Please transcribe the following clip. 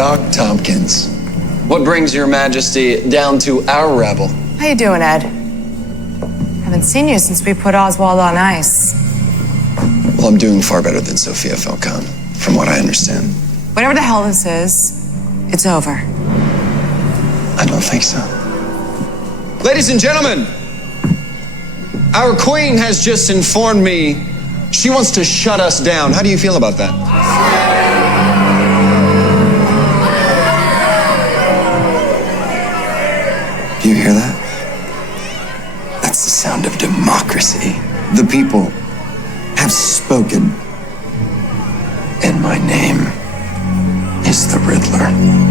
Doc Tompkins. What brings your majesty down to our rebel? How you doing, Ed? Haven't seen you since we put Oswald on ice. Well, I'm doing far better than Sophia Falcon, from what I understand. Whatever the hell this is, it's over. I don't think so. Ladies and gentlemen, our queen has just informed me she wants to shut us down. How do you feel about that? Do you hear that? That's the sound of democracy. The people have spoken, and my name is the Riddler.